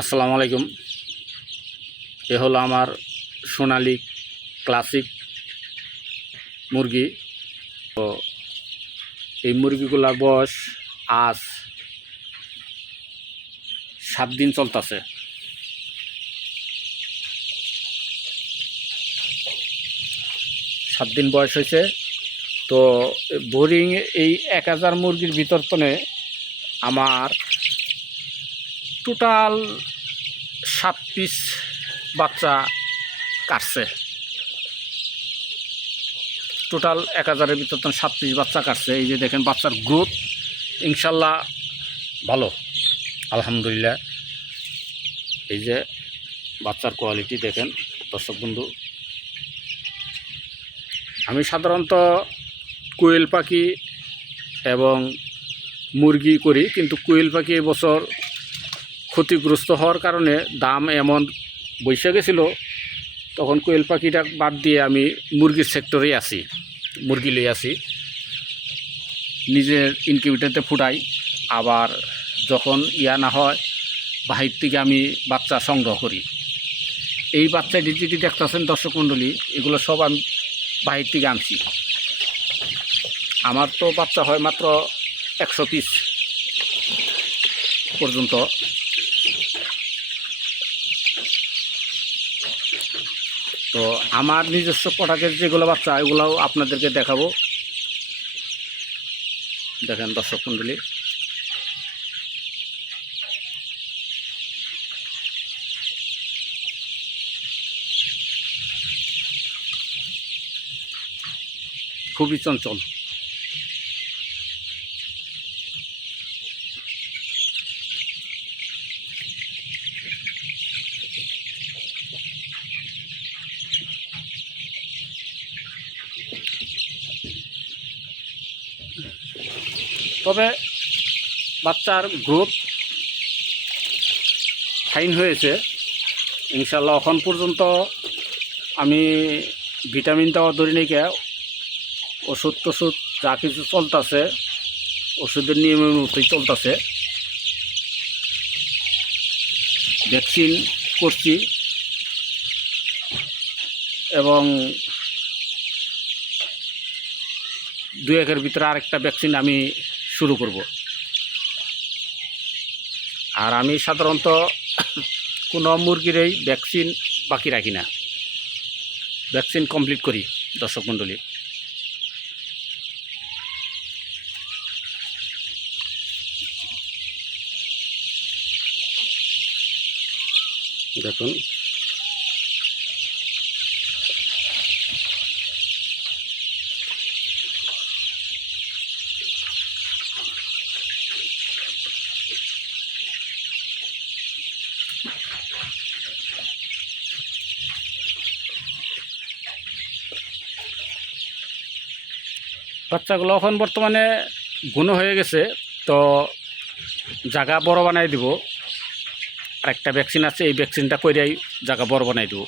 আসসালামু আলাইকুম। এ হলো আমার সোনালী ক্লাসিক মুরগি। তো এই মুরগিগুলার বয়স আজ 7 দিন চলতেছে। সাত দিন বয়স হয়েছে। তো বোরিং এই 1000 মুরগির ভিতর তনে আমার টোটাল 7 পিস বাচ্চা কাটছে। টোটাল 1000-এর ভিতর তখন 7 পিস বাচ্চা কাটছে। এই যে দেখেন বাচ্চার গ্রোথ ইনশাল্লাহ ভালো, আলহামদুলিল্লাহ। এই যে বাচ্চার কোয়ালিটি দেখেন দর্শক বন্ধু। আমি সাধারণত কোয়েল পাখি এবং মুরগি করি, কিন্তু কোয়েল পাখি এবছর ক্ষতিগ্রস্ত হওয়ার কারণে দাম এমন বৈশা গেছিল, তখন কোয়েল পাখিটা বাদ দিয়ে আমি মুরগির সেক্টরেই আছি, মুরগি লই আছি। নিজের ইনকিউবেটরতে ফুটাই, আবার যখন না হয় বাহির থেকে আমি বাচ্চা সংগ্রহ করি। এই বাচ্চা যেটি দেখতেছেন দর্শক মণ্ডলী, এগুলো সব আমি বাহির থেকে আনছি। আমার তো বাচ্চা হয় মাত্র 100 পিস পর্যন্ত। তো আমার নিজস্ব প্রোডাক্টের যেগুলো বাচ্চা, এগুলোও আপনাদেরকে দেখাবো। দেখেন দর্শক মণ্ডলী, খুবই চঞ্চল। তবে বাচ্চার গ্রোথ ফাইন হয়েছে ইনশাল্লাহ। এখন পর্যন্ত আমি ভিটামিন দেওয়া ধরি নাকি, ওষুধ টষুধ যা কিছু চলতেছে ওষুধের নিয়মের মতোই চলতেছে। ভ্যাকসিন করছি এবং 2-1-এর ভিতরে আরেকটা ভ্যাকসিন আমি শুরু করব। আর আমি সাধারণত কোনো মুরগিরই ভ্যাকসিন বাকি রাখি না, ভ্যাকসিন কমপ্লিট করি দর্শক মণ্ডলী। দেখুন বাচ্চাগুলো এখন বর্তমানে ঘন হয়ে গেছে, তো জায়গা বড় বানাই দিব। আরেকটা ভ্যাকসিন আছে, এই ভ্যাকসিনটা কইরাই জায়গা বড় বানাই দেব।